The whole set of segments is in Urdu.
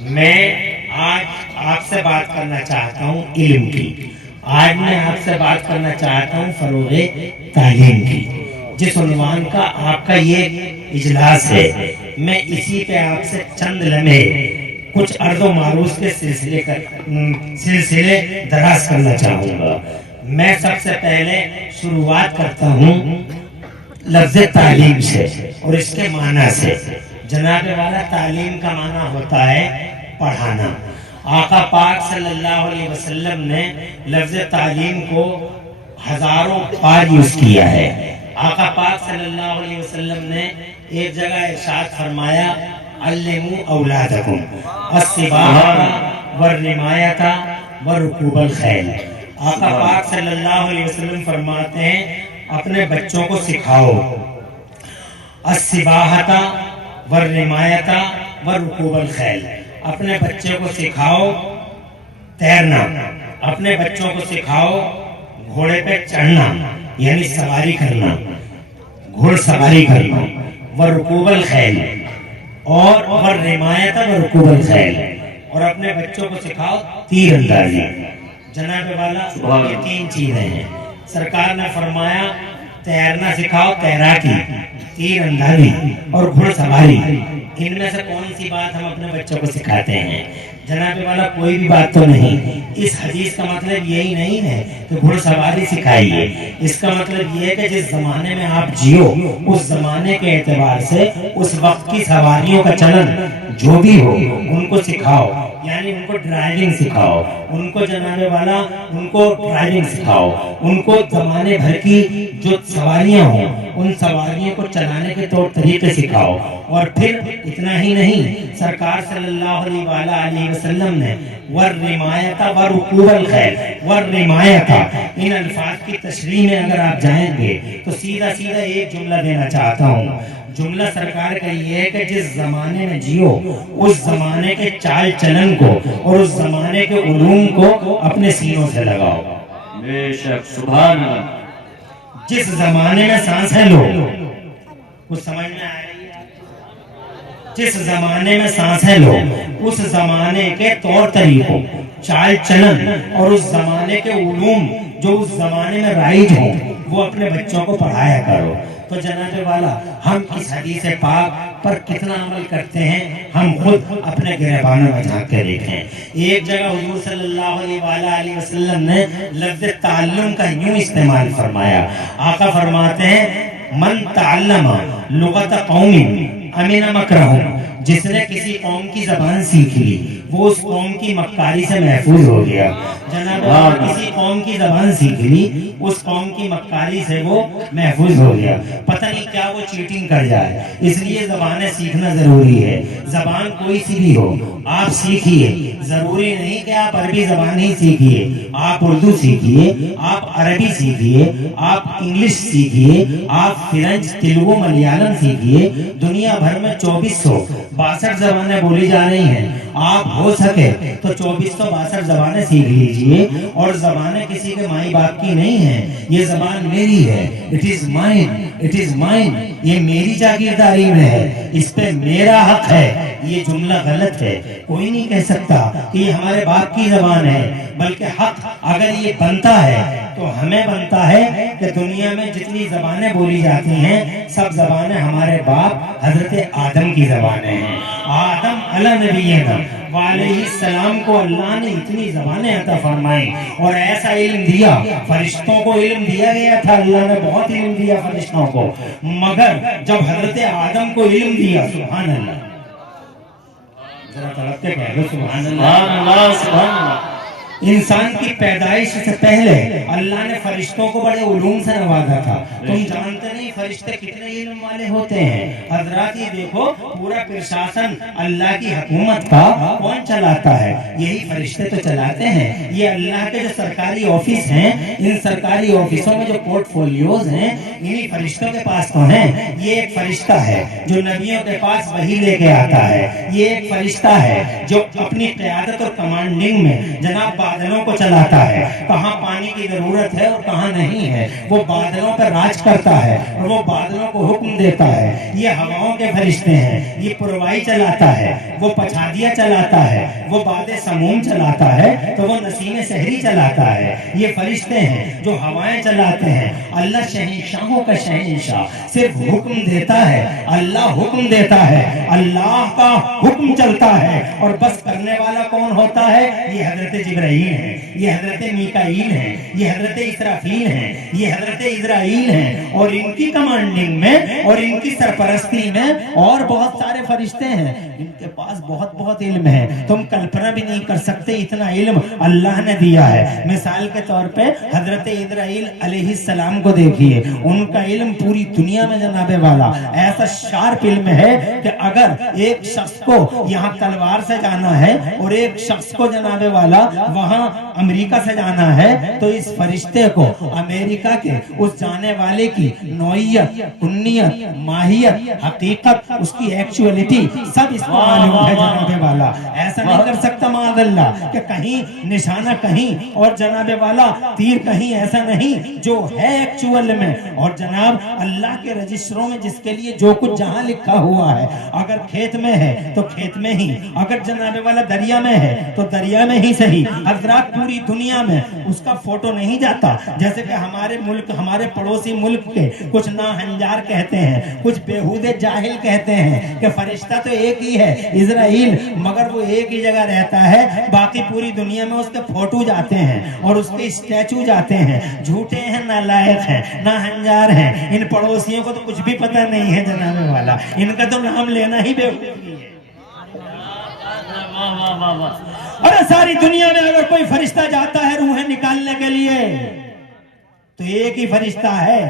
میں آج آپ سے بات کرنا چاہتا ہوں علم کی. آج میں آپ سے بات کرنا چاہتا ہوں فروغ تعلیم کی. جس عنوان کا آپ کا یہ اجلاس ہے، میں اسی پہ آپ سے چند لمحے کچھ عرض و معروض کے سلسلے دراز کرنا چاہوں گا. میں سب سے پہلے شروعات کرتا ہوں لفظ تعلیم سے اور اس کے معنی سے. جناب والا، تعلیم کا معنی ہوتا ہے پڑھانا. آقا پاک صلی اللہ علیہ وسلم نے لفظ تعلیم کو ہزاروں بار یوز کیا ہے. آقا پاک صلی اللہ علیہ وسلم نے ایک جگہ ارشاد فرمایا، علموا اولادکم السباحۃ والرمایۃ ورکوب الخیل. آقا پاک صلی اللہ علیہ وسلم فرماتے ہیں اپنے بچوں کو سکھاؤ السباحۃ والرمایۃ ورکوب الخیل. اپنے بچے کو سکھاؤ تیرنا، اپنے بچوں کو سکھاؤ گھوڑے پہ چڑھنا یعنی سواری کرنا، گھوڑ سواری کرنا، ورکوب الخیل اور والرمایۃ ورکوب الخیل، اور اپنے بچوں کو سکھاؤ تیر اندازی. جناب والا، یہ تین چیزیں ہیں. سرکار نے فرمایا تیرنا سکھاؤ، تیراکی، تیر اندازی اور گھوڑ سواری. ان میں سے کون سی بات ہم اپنے بچوں کو سکھاتے ہیں؟ جناب والا، کوئی بھی بات تو نہیں. اس حدیث کا مطلب یہی نہیں ہے کہ گھوڑ سواری سکھائیے. اس کا مطلب یہ ہے کہ جس زمانے میں آپ جیو اس زمانے کے اعتبار سے اس وقت کی سواریوں کا چلن جو بھی ہو ان کو سکھاؤ. یعنی ان کو ڈرائیونگ سکھاؤ، ان کو جناب والا ان کو ڈرائیونگ سکھاؤ، ان کو زمانے بھر کی جو سواریاں ہوں ان سواریوں کو چلانے کے طور طریقے سکھاؤ. اور پھر اتنا ہی نہیں، سرکار صلی اللہ علیہ وسلم نے والرمایۃ ورکوب الخیل، والرمایۃ، ان الفاظ کی تشریح میں اگر آپ جائیں گے تو سیدھا سیدھا ایک جملہ دینا چاہتا ہوں. جملہ سرکار کا یہ ہے کہ جس زمانے میں جیو اس زمانے کے چال چلن کو اور اس زمانے کے علوم کو اپنے سینوں سے لگاؤ. بے شک، سبحان اللہ. جس زمانے میں سانسیں لو، کچھ سمجھ میں آ رہی ہے؟ جس زمانے میں سانسیں لو اس زمانے کے طور طریقوں، چال چلن اور اس زمانے کے علوم جو اس زمانے میں رائج ہوں وہ اپنے بچوں کو پڑھایا کرو. تو جناب والا، ہم اس حدیث پاک پر کتنا عمل کرتے ہیں ہم خود اپنے گریبانوں میں جھانک کے دیکھیں. ایک جگہ حضور صلی اللہ علیہ وسلم نے لفظ تعلم کا یوں استعمال فرمایا. آقا فرماتے ہیں من تعلم لغت قوم امن مکرہم، جس نے کسی قوم کی زبان سیکھ لی وہ اس قوم کی مکاری سے محفوظ ہو گیا. جناب کسی قوم کی زبان سیکھ لی اس قوم کی مکاری سے وہ محفوظ ہو گیا. پتہ نہیں کیا وہ چیٹنگ کر جائے. اس لیے زبانیں سیکھنا ضروری ہے. زبان کوئی سی بھی ہو آپ سیکھیے. ضروری نہیں کہ آپ عربی زبان ہی سیکھیے، آپ اردو سیکھیے، آپ عربی سیکھیے، آپ انگلش سیکھیے، آپ فرینچ، تیلگو، ملیالم سیکھیے. دنیا بھر میں 2462 زبانیں بولی جا رہی ہیں. آپ ہو سکے تو 2462 زبانیں سیکھ لیجئے. اور زبانیں کسی کے مائی باپ کی نہیں ہیں، یہ زبان میری ہے. It is mine, it is mine. یہ میری جاگیرداری میں ہے، اس پہ میرا حق ہے. یہ جملہ غلط ہے. کوئی نہیں کہہ سکتا کہ یہ ہمارے باپ کی زبان ہے، بلکہ حق اگر یہ بنتا ہے تو ہمیں بنتا ہے کہ دنیا میں جتنی زبانیں بولی جاتی ہیں سب زبانیں ہمارے باپ حضرت آدم کی زبانیں ہیں. آدم علیہ نبینا وعلیہ السلام کو اللہ نے اتنی زبانیں عطا فرمائیں اور ایسا علم دیا. فرشتوں کو علم دیا گیا تھا، اللہ نے بہت علم دیا فرشتوں کو، مگر جب حضرت آدم کو علم دیا، سبحان اللہ، ذرا تڑپ کے کہہ دو سبحان اللہ. سبحان اللہ. انسان کی پیدائش سے پہلے اللہ نے فرشتوں کو بڑے علوم سے نوازا تھا. تم جانتے نہیں فرشتے کتنے علم والے ہوتے ہیں. حضرات یہ دیکھو، پورا پرشاسن اللہ کی حکومت کا کون چلاتا ہے؟ یہی فرشتے تو چلاتے ہیں. یہ اللہ کے جو سرکاری آفس ہیں، ان سرکاری آفسوں میں جو پورٹ فولیوز ہیں انہی فرشتوں کے پاس تو ہیں. یہ ایک فرشتہ ہے جو نبیوں کے پاس وحی لے کے آتا ہے. یہ ایک فرشتہ ہے جو اپنی قیادت اور کمانڈنگ میں جناب بادلوں کو چلاتا ہے، کہاں پانی کی ضرورت ہے اور کہاں نہیں ہے، وہ بادلوں پر راج کرتا ہے اور وہ بادلوں کو حکم دیتا ہے۔ یہ ہواؤں کے فرشتے ہیں، یہ پروائی چلاتا ہے، وہ پچھادیاں چلاتا ہے، وہ باد سموم چلاتا ہے تو وہ نسیم سحری چلاتا ہے۔ یہ فرشتے ہیں جو ہوائیں چلاتے ہیں۔ اللہ شہنشاہوں کا شہنشاہ، صرف حکم دیتا ہے، اللہ حکم دیتا ہے، اللہ کا حکم چلتا ہے، اور بس کرنے والا کون ہوتا ہے؟ یہ حضرت جبرائیل ہے، یہ حضرت میکائیل ہے، یہ حضرت اسرافیل ہے، یہ حضرت اسرائیل ہے، اور ان کی کمانڈنگ میں اور ان کی سرپرستی میں اور بہت سارے فرشتے ہیں۔ ان کے پاس بہت بہت علم ہے، تم کلپنا بھی نہیں کر سکتے اتنا علم اللہ نے دیا ہے۔ مثال کے طور پہ حضرت اسرائیل علیہ السلام کو دیکھیے، ان کا علم پوری دنیا میں جناب والا ایسا شارپ علم ہے کہ اگر ایک شخص کو یہاں تلوار سے جانا ہے اور ایک شخص کو جناب والا وہاں امریکہ سے جانا ہے تو اس فرشتے کو امریکہ کے اس جانے والے کی نوعیت، کنیت، ماہیت، حقیقت، اس کی ایکچولیٹی سب اس کو معلوم ہے جناب والا۔ ایسا نہیں کر سکتا معاذ اللہ کہ کہیں نشانہ کہیں اور جناب والا تیر کہیں، ایسا نہیں، جو ہے ایکچول میں۔ اور جناب اللہ کے رجسٹروں میں جس کے لیے جو کچھ جہاں لکھا ہوا ہے، اگر کھیت میں ہے تو کھیت میں ہی، اگر جناب والا دریا میں ہے تو دریا میں ہی صحیح۔ حضرات پوری دنیا میں اس کا فوٹو نہیں جاتا، جیسے کہ ہمارے ملک، ہمارے پڑوسی ملک کے کچھ ناہنجار کہتے ہیں، کچھ بیہودے جاہل کہتے ہیں کہ فرشتہ تو ایک ہی ہے اسرائیل، مگر وہ ایک ہی جگہ رہتا ہے، باقی پوری دنیا میں اس کے فوٹو جاتے ہیں اور اس کے اسٹیچو جاتے ہیں۔ جھوٹے ہیں، نالائق ہیں، ناہنجار ہیں، ان پڑوسیوں کو تو کچھ بھی پتہ نہیں ہے جناب والا، ان کا تو نام لینا ہی بیوقوفی ہے۔ اور ساری دنیا میں اگر کوئی فرشتہ جاتا ہے روحیں نکالنے کے لیے تو ایک ہی فرشتہ ہے۔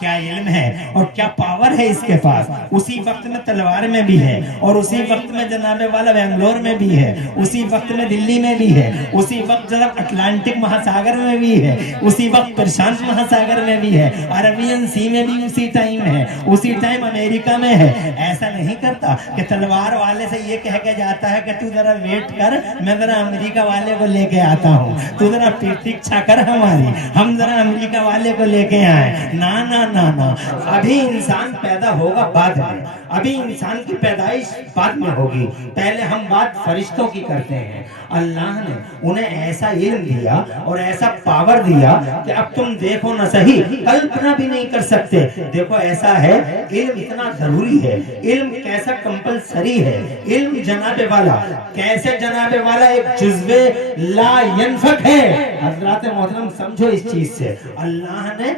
کیا علم ہے اور کیا پاور ہے اس کے پاس! اسی وقت میں تلوار میں بھی ہے، اور اسی وقت میں جناب والا بنگلور میں بھی ہے، اسی وقت میں دلی میں بھی ہے، اسی وقت جناب اٹلانٹک مہاساگر میں بھی ہے، اسی وقت پرشانت مہاساگر میں بھی ہے، عربین سی میں بھی اسی ٹائم ہے، اسی ٹائم امریکہ میں ہے۔ ایسا نہیں کرتا کہ تلوار والے سے یہ کہہ کے جاتا ہے کہ تو ذرا ویٹ کر، میں ذرا امریکہ والے کو لے کے آتا ہوں، تو ذرا پرتیکشا کر ہماری، ہم ذرا امریکہ والے کو لے کے آئے۔ نا نا نا نا، ابھی انسان پیدا ہوگا بعد میں، ابھی انسان کی پیدائش بعد میں ہوگی، پہلے ہم بات فرشتوں کی کرتے ہیں۔ اللہ نے انہیں ایسا علم دیا اور ایسا پاور دیا کہ اب تم دیکھو نہ صحیح، کلپنا بھی نہیں کر سکتے۔ دیکھو ایسا ہے، علم اتنا ضروری ہے، علم کیسا کمپلسری ہے، علم جناب والا کیسے جناب والا ایک جزو لا ینفک ہے۔ حضرات محترم سمجھو اس چیز سے، اللہ نے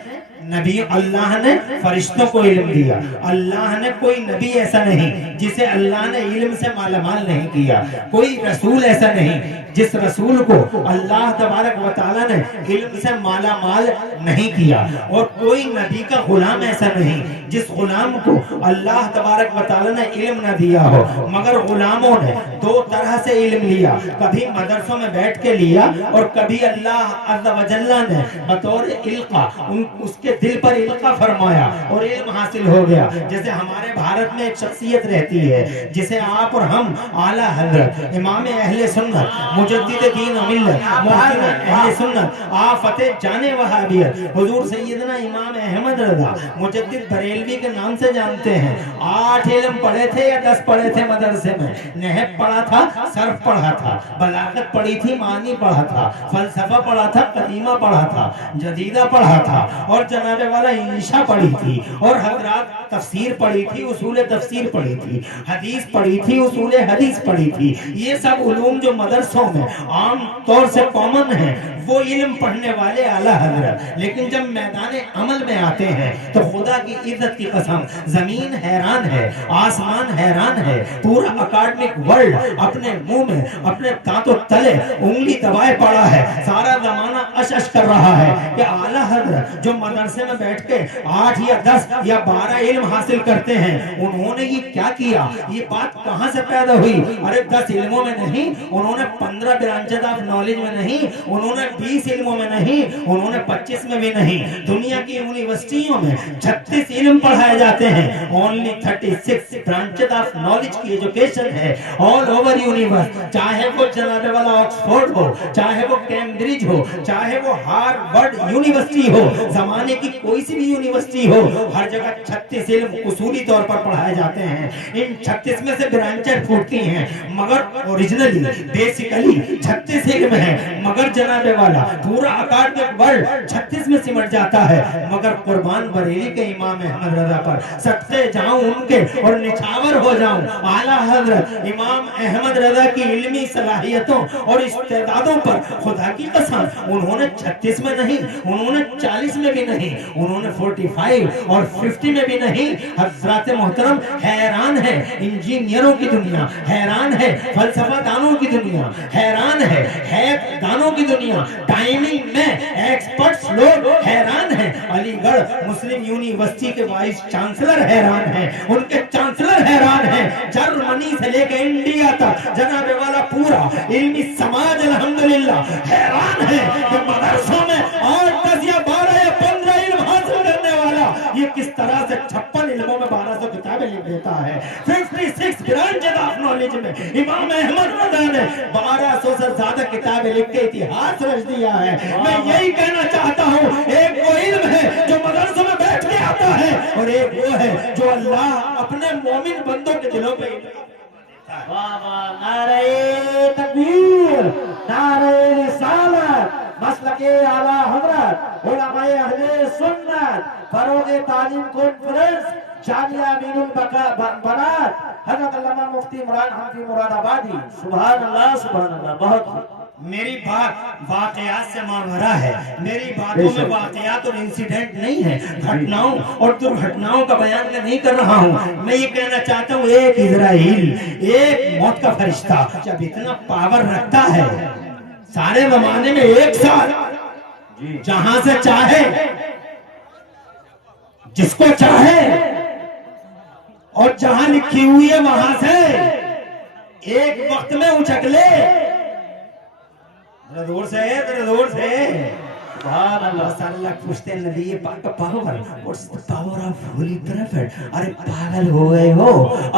فرشتوں کو علم دیا۔ اللہ نے کوئی نبی ایسا نہیں جسے اللہ نے علم سے مالا مال نہیں کیا، کوئی رسول ایسا نہیں جس رسول کو اللہ تبارک و تعالیٰ نے علم سے مالا مال نہیں کیا، اور کوئی نبی کا غلام ایسا نہیں جس غلام کو اللہ تبارک و تعالیٰ نے علم نہ دیا ہو۔ مگر غلاموں نے دو طرح سے علم لیا، کبھی مدرسوں میں بیٹھ کے لیا اور کبھی اللہ عز و جل نے بطور علقہ اس کے دل پر علقہ فرمایا اور علم حاصل ہو گیا۔ جیسے ہمارے بھارت میں ایک شخصیت رہتی ہے جسے آپ اور ہم اعلیٰ حضرت امام اہل سنت مجدد دین و ملت محقق اہل سنت آفت جانے وہابیت حضور سیدنا امام احمد رضا مجدد بریلوی کے نام سے جانتے ہیں۔ 8 علم پڑھے تھے یا 10 پڑھے تھے مدرسے میں؟ نحو پڑھا تھا، صرف پڑھا تھا، بلاغت پڑھی تھی، معنی پڑھا تھا، فلسفہ پڑھا تھا، قدیمہ پڑھا تھا، جدیدہ پڑھا تھا، اور جناب والا انشاء پڑھی تھی، اور حضرات تفسیر پڑھی تھی، اصول تفسیر پڑھی تھی، حدیث پڑھی تھی، اصول حدیث پڑھی تھی۔ یہ سب علوم جو مدرسوں میں عام طور سے کامن ہیں، وہ علم پڑھنے والے اعلیٰ حضرت، لیکن جب میدان عمل میں آتے ہیں تو خدا کی عزت کی قسم زمین حیران ہے، آسمان حیران ہے، پورا اکیڈمک ورلڈ اپنے منہ میں اپنے دانتوں تلے انگلی دبائے پڑا ہے، سارا زمانہ اش اش کر رہا ہے کہ اعلیٰ حضرت جو مدرسے میں بیٹھ کے 8 یا 10 یا 12 علم علم حاصل کرتے ہیں انہوں نے یہ کیا کیا, یہ بات کہاں سے پیدا ہوئی؟ ارے 10 علموں میں نہیں, انہوں نے 15 برانچز آف نالج میں نہیں, انہوں نے 20 علموں میں نہیں, انہوں نے 25 میں بھی نہیں. دنیا کی یونیورسٹیوں میں 36 علم پڑھائے جاتے ہیں. only 36 برانچز آف نالج کی ایجوکیشن ہے all over یونیورس. چاہے وہ جناب والا آکسفورڈ ہو, چاہے وہ کیمبرج ہو, چاہے وہ ہارورڈ یونیورسٹی ہو, زمانے کی کوئی سی بھی یونیورسٹی ہو, ہر جگہ 36 علم اصولی طور پر پڑھائے جاتے ہیں. ان 36 میں سے برانچیں پھوٹتی ہیں, مگر اوریجنلی بیسیکلی 36 علم ہے. مگر جناب والا پورا اکیڈمک ورلڈ 36 میں سمٹ جاتا ہے. مگر قربان بریلی کے امام احمد رضا پر سکتے جاؤں ان کے اور نچھاور ہو جاؤں. اعلیٰ حضرت امام احمد رضا کی علمی صلاحیتوں اور استعدادوں پر خدا کی قسم انہوں نے 36 میں نہیں, انہوں نے 40 میں بھی نہیں, انہوں نے 45 اور 50 میں بھی نہیں. حضرات محترم حیران ہے انجینئروں کی دنیا, حیران ہے فلسفہ دانوں کی دنیا, حیران ہے حیات دانوں کی دنیا, ٹائمنگ میں ایکسپرٹس لوگ حیران ہیں. علی گڑھ مسلم یونیورسٹی کے وائس چانسلر حیران ہیں, ان کے چانسلر حیران ہیں. جرمنی سے لے کے انڈیا تک جناب والا پورا علمی سماج الحمدللہ حیران ہے کہ مدرسوں میں 8, 10 یا 12 یا 15 علم حاصل کرنے والا یہ کس طرح سے 56 علموں میں 1200 کتابیں لکھ دیتا ہے. 56 برانچز آف نالج میں امام احمد رضا نے 1200 سے زیادہ کتابیں لکھ کے اتہاس رچ دیا ہے. میں یہی کہنا چاہتا ہوں, ایک وہ علم ہے جو مدرسوں میں بیٹھ کے آتا ہے, اور ایک وہ ہے جو اللہ اپنے مومن بندوں کے دلوں پہ نعرہ تکبیر, نعرہ رسالت, مسلک اعلیٰ حضرت علماء اہل سنت, فروغ تعلیم کانفرنس جامعہ امین البنات حضرت علامہ مفتی عمران حنفی مراد آبادی. سبحان اللہ سبحان اللہ. بہت میری بات واقعات سے ماورا ہے, میری باتوں میں واقعات اور انسیڈنٹ نہیں ہے, گھٹناؤں اور درگھٹناؤں کا بیان میں نہیں کر رہا ہوں. میں یہ کہنا چاہتا ہوں ایک اسرائیل, ایک موت کا فرشتہ جب اتنا پاور رکھتا ہے سارے زمانے میں ایک ساتھ جہاں سے چاہے جس کو چاہے اور جہاں لکھی ہوئی ہے وہاں سے ایک وقت میں اچک لے. ذرا زور سے, ذرا زور سے. سبحان اللہ. اللہ پوچھتے ہیں نبی پاک کا power, what's the power of holy prophet? ارے پاگل ہو گئے ہو,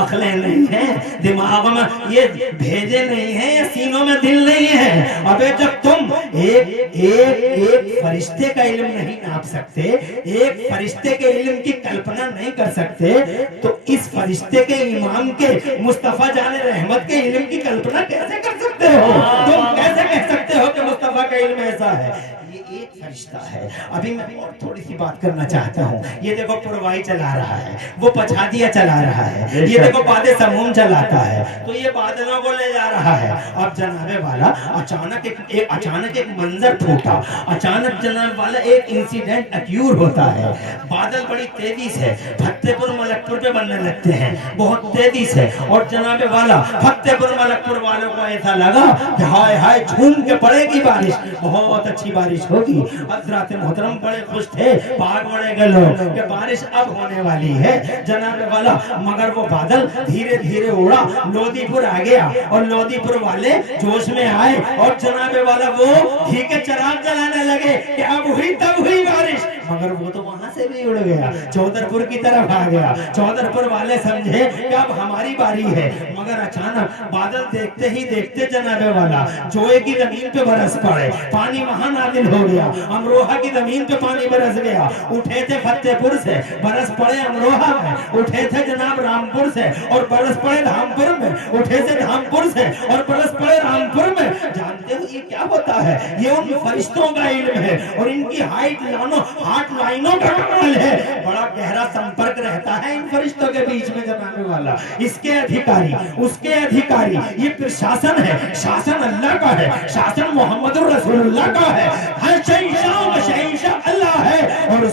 عقلیں نہیں ہیں, دماغ میں یہ بھیجے نہیں ہیں, یہ سینوں میں دل نہیں ہے. ابے جب تم ایک فرشتے کا علم نہیں ناپ سکتے, ایک فرشتے کے علم کی کلپنا نہیں کر سکتے, تو اس فرشتے کے امام کے مصطفیٰ جان رحمت کے علم کی کلپنا کیسے کر سکتے ہو؟ تم کیسے کہہ سکتے ہو کہ مصطفیٰ کا علم ایسا ہے؟ یہ ایک فرشتہ ہے. ابھی میں اور تھوڑی سی بات کرنا چاہتا ہوں. یہ دیکھو پروائی چلا رہا ہے, وہ پچھادیاں چلا رہا ہے, یہ دیکھو باد سموم چلاتا ہے, تو یہ بادلوں کو لے جا رہا ہے. اب جناب والا اچانک ایک منظر پھوٹا, اچانک جناب والا ایک انسیڈنٹ اکیور ہوتا ہے. بادل بڑی تیزی سے فتح پور ملک پور پہ بننے لگتے ہیں, بہت تیزی سے, اور جناب والا فتح پور ملک پور والوں کو ایسا لگا کہ ہائے ہائے جھوم کے پڑے گی بارش, بہت اچھی بارش ہوگی. حضرات محترم بڑے خوش تھے, پاک بڑے گئے لوگ کہ بارش اب ہونے والی ہے جناب والا. مگر وہ بادل دھیرے دھیرے اڑا, لودھی پور آ گیا, اور لودھی پور والے جوش میں آئے اور جناب والا وہ گھی کے چراغ جلانے لگے کہ اب ہوئی تب ہوئی بارش. مگر وہ تو وہاں سے بھی اڑ گیا, چودر پور کی طرف آ گیا. چودر پور والے سمجھے کہ اب ہماری باری ہے, مگر اچانک بادل دیکھتے ہی دیکھتے جناب والا جوئے کی زمین پہ برس پڑے, پانی وہاں نازل ہو گیا. امروہہ کی زمین پہ پانی برس گیا. اٹھے تھے فتح پور سے, برس پڑے امروہہ میں. اٹھے تھے جناب رامپور سے اور برس پڑے دھامپور میں. اٹھے تھے دھامپور سے اور برس پڑے رامپور میں. جانتے ہو یہ کیا ہوتا ہے؟ یہ ان فرشتوں کا علم ہے, اور ان کی ہارٹ لائنوں کا کمال ہے. بڑا گہرا سمپرک رہتا ہے ان فرشتوں کے بیچ میں جناب والا. اس کے ادھیکاری, اس کے ادھیکاری, یہ پھر شاسن ہے, شاسن اللہ کا ہے, شاسن محمد الرسول اللہ کا ہے. ہر شہنشاہ اللہ ہے, اور اس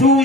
2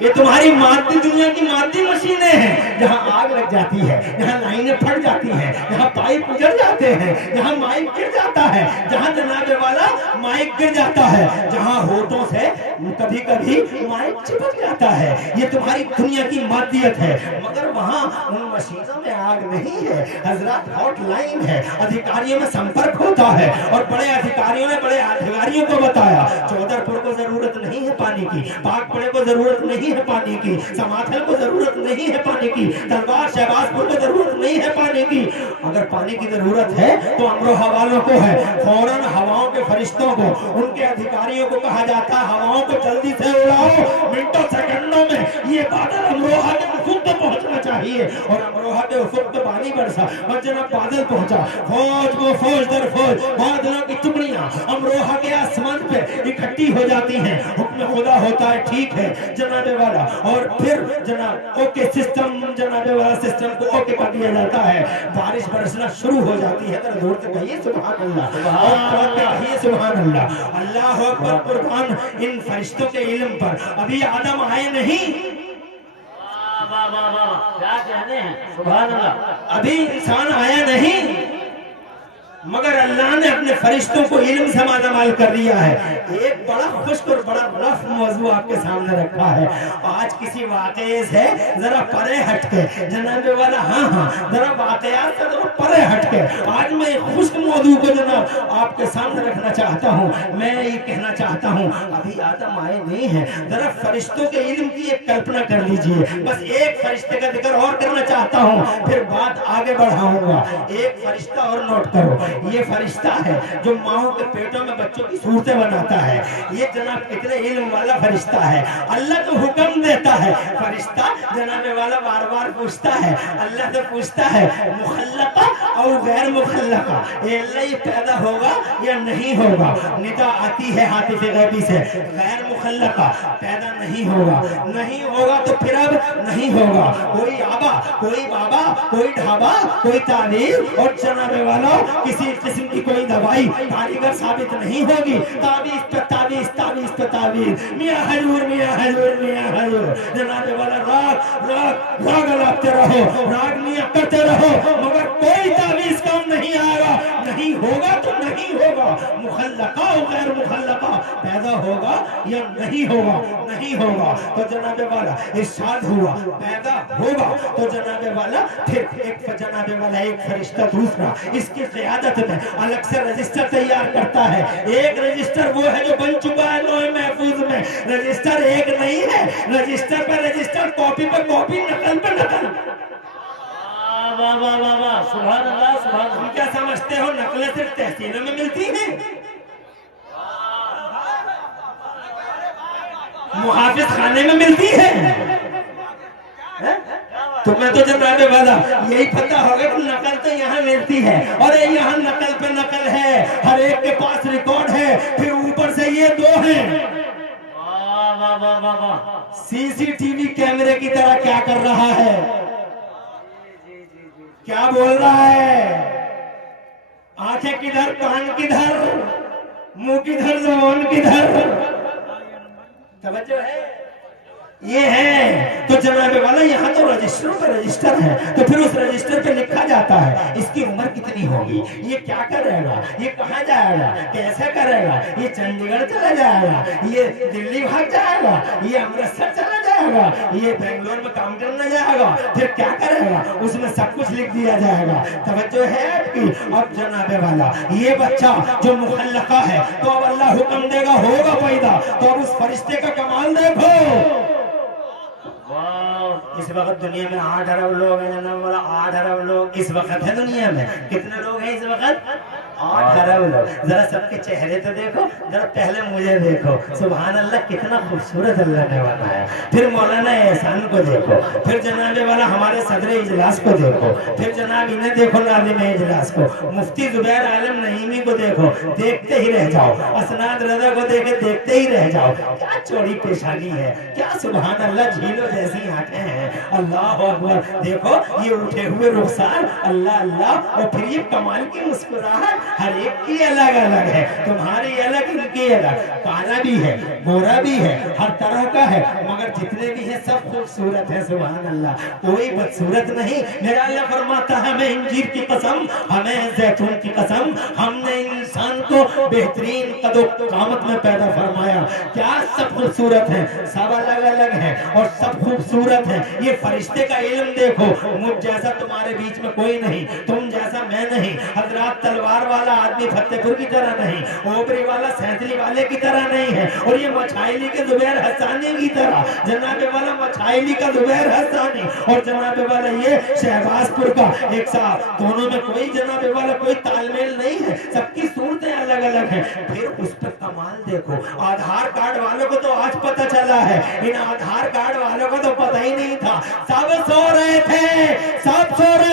یہ تمہاری مادی دنیا کی مادی مشینیں ہیں، جہاں آگ لگ جاتی ہے، جہاں لائنیں پھٹ جاتی ہیں، جہاں پائپ اجڑ جاتے ہیں، جہاں مائک گر جاتا ہے، جہاں جناب والا مائک گر جاتا ہے، جہاں ہونٹوں سے کبھی کبھی مائک چپک جاتا ہے، یہ تمہاری دنیا کی مادیت ہے۔ مگر وہاں ان مشینوں میں آگ نہیں ہے حضرات، ہاٹ لائن ہے، ادھیکاریوں میں سمپرک ہوتا ہے، اور بڑے ادھیکاریوں نے بڑے ادھیکاریوں کو بتایا چودر پور کو ضرورت نہیں ہے پانی کی، پاک پڑے کو ضرورت نہیں ہے پانی کی، سماتھل کو ضرورت نہیں ہے پانی کی، تلوار شہباز پور کو ضرورت نہیں ہے پانی کی۔ اگر پانی کی ضرورت ہے تو امروہہ والوں کو ہے۔ فوراً ہواؤں کے فرشتوں کو، ان کے ادھیکاریوں کو کہا جاتا ہے ہواؤں کو جلدی سے اڑاؤ، منٹوں سیکنڈوں میں یہ بادل امروہہ کے افق پہ پہنچنا چاہیے، اور امروہہ کے افق پہ پانی برسا، اور جناب بادل پہنچا، فوج وہ فوج در فوج بادلوں کی ٹکڑیاں امروہہ کے آسمان پہ اکٹھی ہو جاتی ہیں، حکم خدا ہوتا ہے ٹھیک ہے جناب والا، اور پھر جناب اوکے سسٹم، جناب والا سسٹم کو اوکے کر دیا جاتا ہے، بارش برسنا شروع ہو جاتی ہے۔ ذرا زور سے کہیے سبحان اللہ، اور پڑھ کے کہیے سبحان اللہ۔ اللہ اکبر، قربان ان فرشتوں کے علم پر ابھی آدم آئے نہیں، واہ واہ واہ، کیا کہنے ہیں، سبحان اللہ۔ ابھی انسان آیا نہیں، مگر اللہ نے اپنے فرشتوں کو علم سے مالامال کر دیا ہے۔ ایک بڑا خشک اور بڑا رف موضوع آپ کے سامنے رکھا ہے، آج کسی واقعے سے ذرا پرے ہٹ کے جناب والا، ہاں ذرا واقعات سے ذرا پرے ہٹ کے آج میں ایک خشک موضوع کو جناب آپ کے سامنے رکھنا چاہتا ہوں۔ میں یہ کہنا چاہتا ہوں ابھی آدم آئے نہیں ہیں، ذرا فرشتوں کے علم کی ایک کلپنا کر لیجئے، بس ایک فرشتے کا ذکر اور کرنا چاہتا ہوں، پھر بات آگے بڑھاؤں گا۔ ایک فرشتہ اور نوٹ کرو، یہ فرشتہ ہے جو ماؤں کے پیٹوں میں بچوں کی صورتیں بناتا ہے، یہ جناب کتنے علم والا فرشتہ ہے، اللہ کو حکم دیتا ہے، فرشتہ جناب والا بار بار پوچھتا ہے، اللہ سے پوچھتا ہے مخلقہ اور غیر مخلقہ، اے اللہ یہ پیدا ہوگا یا نہیں ہوگا؟ ندا آتی ہے حاطف غیبی سے، غیر مخلقہ پیدا نہیں ہوگا، نہیں ہوگا تو پھر اب نہیں ہوگا، کوئی آبا، کوئی بابا، کوئی ڈھابا، کوئی تعلیم، اور جناب والا کسی قسم کی کوئی دوائی کاریگر ثابت نہیں ہوگی، تعویذ پہ تعویذ، تعویذ پہ تعویذ، میاں حضور، میاں حضور، میاں حضور، جناب والا راگ راگ راگ الاپتے رہو، راگ میاں کرتے رہو، مگر کوئی تعویذ کام نہیں آئے گا، نہیں ہوگا تو نہیں ہوگا، مخلقہ و غیر مخلقہ پیدا ہوگا یا نہیں ہوگا، نہیں ہوگا تو جناب والا ارشاد ہوا پیدا ہوگا، تو جناب والا پھر ایک جناب والا ایک فرشتہ دوسرا اس کی قیادت میں الگ سے رجسٹر تیار کرتا ہے۔ ایک رجسٹر وہ ہے جو بن چکا ہے لوح محفوظ میں، رجسٹر ایک نہیں ہے، رجسٹر پہ رجسٹر، کاپی پہ کاپی، نقل پہ نقل۔ واہ واہ واہ واہ، سبحان اللہ، سبحان تم اللہ۔ کیا سمجھتے ہو نقلیں صرف تحصیلوں میں ملتی ہیں؟ محافظ خانے میں ملتی ہے؟ تمہیں تو جناب والا یہی پتہ ہوگا کہ نقل تو یہاں ملتی ہے، اور یہاں نقل پہ نقل ہے، ہر ایک کے پاس ریکارڈ ہے، پھر اوپر سے یہ دو ہیں، واہ واہ واہ واہ واہ، سی سی ٹی وی کیمرے کی طرح کیا کر رہا ہے، کیا بول رہا ہے، آنکھیں کدھر، کان کدھر، منہ کدھر، زبان کدھر، توجہ ہے، یہ ہے تو جناب والا یہاں تو رجسٹر پہ رجسٹر ہے، تو پھر اس رجسٹر پہ لکھا جاتا ہے اس کی عمر کتنی ہوگی، یہ کیا کرے گا، یہ کہاں جائے گا، کیسے کرے گا، یہ چندی گڑھ چلا جائے گا، یہ دلی بھاگ جائے گا، یہ امرتسر چلا جائے گا، یہ بنگلور میں کام کرنے جائے گا، پھر کیا کرے گا، اس میں سب کچھ لکھ دیا جائے گا۔ توجہ ہے آپ کی؟ اب جناب والا یہ بچہ جو مخلقہ ہے تو اب اللہ حکم دے گا ہوگا پیدا، تو اب اس فرشتے کا کمال دیکھو۔ اس وقت دنیا میں 8 ارب لوگ ہیں جناب والا، 8 ارب لوگ اس وقت ہے دنیا میں، کتنے لوگ ہیں اس وقت؟ 8 ارب لوگ۔ ذرا سب کے چہرے تو دیکھو، ذرا پہلے مجھے دیکھو، سبحان اللہ کتنا خوبصورت اللہ نے والا ہے، پھر مولانا احسان کو دیکھو، پھر جناب والا ہمارے صدر اجلاس کو دیکھو، پھر جناب انہیں دیکھو ناظم اجلاس کو، مفتی زبیر عالم نعیمی کو دیکھو، دیکھتے ہی رہ جاؤ، اسناد رضا کو دیکھے دیکھتے ہی رہ جاؤ، کیا چوڑی پیشانی ہے، کیا سبحان اللہ جھیلوں جیسی آنکھیں ہیں، اللہ اکبر، دیکھو یہ اٹھے ہوئے رخسار، اللہ اللہ، اور پھر یہ کمال کی مسکراہٹ، ہر ایک کی الگ الگ ہے، تمہاری الگ ان کی الگ، کالا بھی ہے گورا بھی ہے ہر طرح کا ہے، مگر جتنے بھی ہیں سب خوبصورت ہے، سبحان اللہ، کوئی بدصورت نہیں۔ میرا اللہ فرماتا ہے ہمیں انجیر کی قسم، ہمیں زیتون کی قسم، ہم نے انسان کو بہترین قد و قامت میں پیدا فرمایا، کیا سب خوبصورت ہیں، سب الگ الگ ہیں اور سب خوبصورت ہیں۔ یہ فرشتے کا علم دیکھو، مجھ جیسا تمہارے بیچ میں کوئی نہیں، تم جیسا میں نہیں، حضرات تلوار والا آدمی فتح پور کی طرح نہیں، اوبری والا سینتلی والے کی طرح نہیں ہے، اور یہ مچھائلی کے زبیر حسانی کی طرح، جناب والا مچھائلی کا زبیر حسانی اور جناب والا یہ شہباز پور کا ایک ساتھ، دونوں میں کوئی جناب والا کوئی تال میل نہیں ہے، سب کی صورتیں الگ الگ ہیں۔ پھر اس پر کمال دیکھو، آدھار کارڈ والوں کو تو آج پتہ چلا ہے، ان آدھار کارڈ والوں کو تو پتہ ہی نہیں تھا، سب سو رہے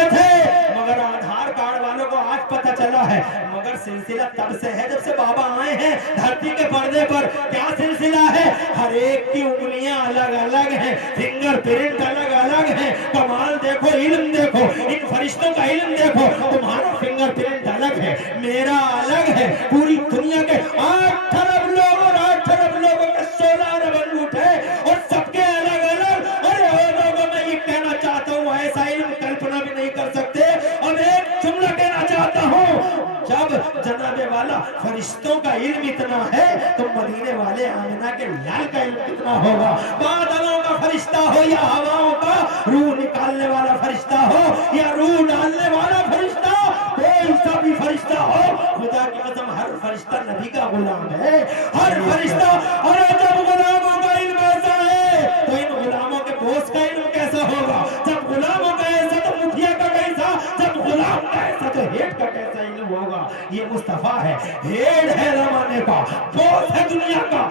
تھے مگر آدھار کارڈ والوں کو آج پتہ چلا ہے، مگر سلسلہ تب سے ہے جب سے بابا آئے ہیں دھرتی کے پردے پر۔ کیا سلسلہ ہے؟ ہر ایک کی انگلیاں الگ الگ ہیں، فنگر پرنٹ الگ الگ ہیں، کمال دیکھو، علم دیکھو، ان فرشتوں کا علم دیکھو، تمہارا فنگر پرنٹ الگ ہے، میرا الگ ہے، پوری دنیا کے 8 ارب لوگ اور 8 ارب لوگوں کے 16 ارب انگوٹھے اور سب کے الگ الگ۔ ارے او لوگوں میں یہ کہنا چاہتا ہوں، ایسا علم کلپنا بھی نہیں کر سکتے۔ اب ایک جملہ کہنا چاہتا ہوں، جب جناب والا فرشتوں کا علم اتنا ہے تو مدینے والے آمنہ کے لال کا علم کتنا ہوگا؟ بادلوں کا فرشتہ ہو یا ہواؤں کا روح نکالنے والا فرشتہ ہو یا روح ڈالنے والا فرشتہ، کوئی سا بھی فرشتہ ہو، خدا کی قسم ہر فرشتہ نبی کا غلام ہے، ہر فرشتہ۔ اور جب غلاموں کا علم ایسا ہے تو ان غلاموں کے بوس کا علم کیسا ہوگا؟ جب غلاموں کا ایسا تو مکھیا کا کیسا، جب غلام کا ایسا تو ہیڈ کا کیسا علم ہوگا؟ یہ مصطفیٰ ہے، ہیڈ ہے زمانے کا، بوس ہے دنیا کا۔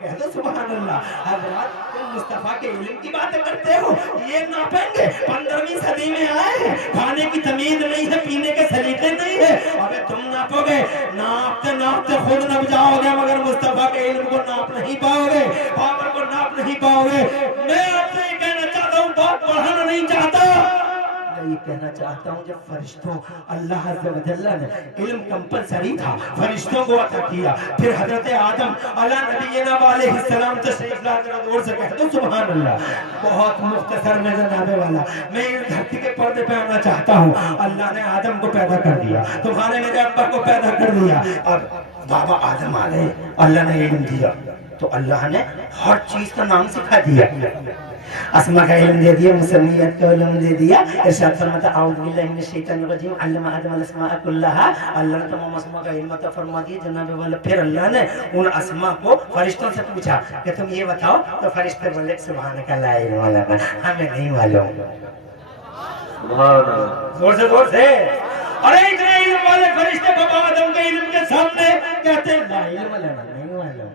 کہہ دو سبحان اللہ۔ حضرات تم مصطفیٰ کے علم کی باتیں کرتے ہو، یہ ناپیں گے، 15ویں صدی میں آئے ہیں، کھانے کی تمیز نہیں ہے، پینے کے سلیقے نہیں ہے، ابے تم ناپو گے، ناپتے ناپتے خود نپ جاؤ گے، مگر مصطفیٰ کے علم کو ناپ نہیں پاؤ گے، پاور کو ناپ نہیں پاؤ گے۔ میں آپ سے یہ کہنا چاہتا ہوں، بات بڑھانا نہیں چاہتا، میں یہ کہنا چاہتا ہوں، جب فرشتوں اللہ عز و جل نے علم کمپلسری تھا، فرشتوں کو عطا کیا، پھر حضرت آدم علیہ نبینا علیہ السلام تشریف لا کر دور سے کہہ دو سبحان اللہ۔ بہت مختصر میں جناب والا میں اس دھرتی کے پردے پہ آنا چاہتا ہوں۔ اللہ نے آدم کو پیدا کر دیا، تمہارے میرے ابا کو پیدا کر دیا، اب بابا آدم آ گئے، اللہ نے علم دیا تو اللہ نے ہر چیز کا نام سکھا دیا، اسماء کا علم دے دیا، مسمیات کا علم دے دیا۔ ارشاد فرماتا اعوذ باللہ من الشیطان الرجیم علم آدم الاسماء کلھا، اللہ نے تمام اسماء کا علم عطا فرما دیا جناب والا۔ پھر اللہ نے ان اسماء کو فرشتوں سے پوچھا کہ تم یہ بتاؤ، تو فرشتے بولے سبحانک لا علم لنا، ہمیں نہیں معلوم۔ زور سے ارے اتنے علم والے فرشتے بابا آدم کے علم کے سامنے کہتے ہیں لا علم لنا، نہیں معلوم۔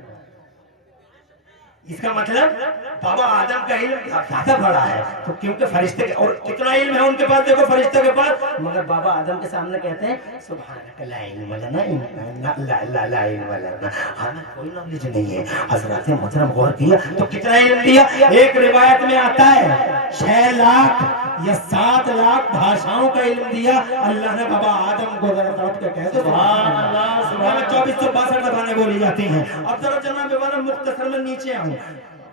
اس کا مطلب بابا آدم کا علم زیادہ بڑا ہے، تو کیونکہ فرشتے اور کتنا علم ہے ان کے پاس، دیکھو فرشتے کے پاس، مگر بابا آدم کے سامنے کہتے ہیں سبحانک لا علم لنا لا علم لنا، ہمیں کوئی نالج نہیں ہے۔ حضرات محترم غور کیا تو کتنا علم دیا؟ ایک روایت میں آتا ہے 6 لاکھ یا 7 لاکھ بھاشاؤں کا علم دیا اللہ نے بابا آدم کو۔ ذرا تڑپ کے کہہ دو سبحان اللہ۔ سبحان 2462 زبانیں بولی جاتی ہیں۔ اب ذرا جناب والا مختصر میں نیچے آؤں،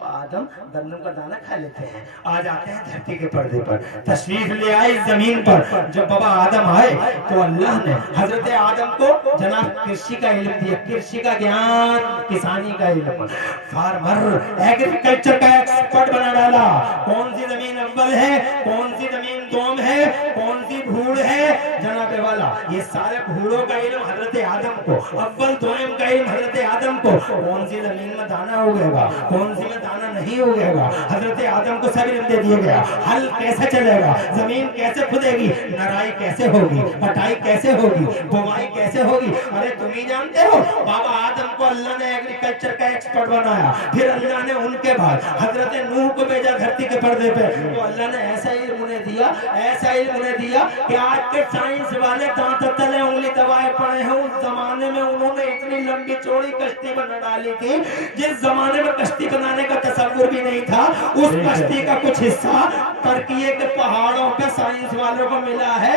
آدم گندم کا دانہ کھا لیتے ہیں، آ جاتے ہیں دھرتی کے پردے پر، تشریف لے آئے زمین پر۔ جب بابا آدم آئے تو اللہ نے حضرت آدم کو جناب کرشی کا علم دیا، کرشی کا گیان، کسانی کا علم، فارمر ایگریکلچر کا ایکسپرٹ بنا ڈالا۔ کون سی زمین اول ہے، کون سی زمین دوم ہے، کون سی بھوڑ ہے، جناب والا یہ سارے بھوڑوں کا علم حضرت آدم کو، اول دوم کا علم حضرت آدم کو، کون سی زمین میں دانا اگے گا، کون سی میں دانا نہیں اگے گا، حضرت آدم کو سب علم دے دیا گیا۔ حل کیسے چلے گا، زمین کیسے کھدے گی، نرائی کیسے ہوگی، پٹائی کیسے ہوگی، بوائی کیسے ہوگی، ارے تم ہی جانتے ہو۔ بابا آدم کو اللہ نے ایگریکلچر کا ایکسپرٹ بنایا، پھر اللہ نے ان کے بعد حضرت نوح کو بھیجا دھرتی کے پردے پہ، تو اللہ نے ایسا علم انہیں دیا، ایسا علم انہیں دیا کہ آج کے سائنس والے دانت تلے انگلی دبائے پڑے ہیں۔ اس زمانے میں انہوں نے اتنی لمبی چوڑی کشتی بنا ڈالی تھی، جس زمانے میں کشتی بنانے کا تصور بھی نہیں تھا۔ اس کشتی کا کچھ حصہ ترکیے کے پہاڑوں پہ سائنس والوں کو ملا ہے،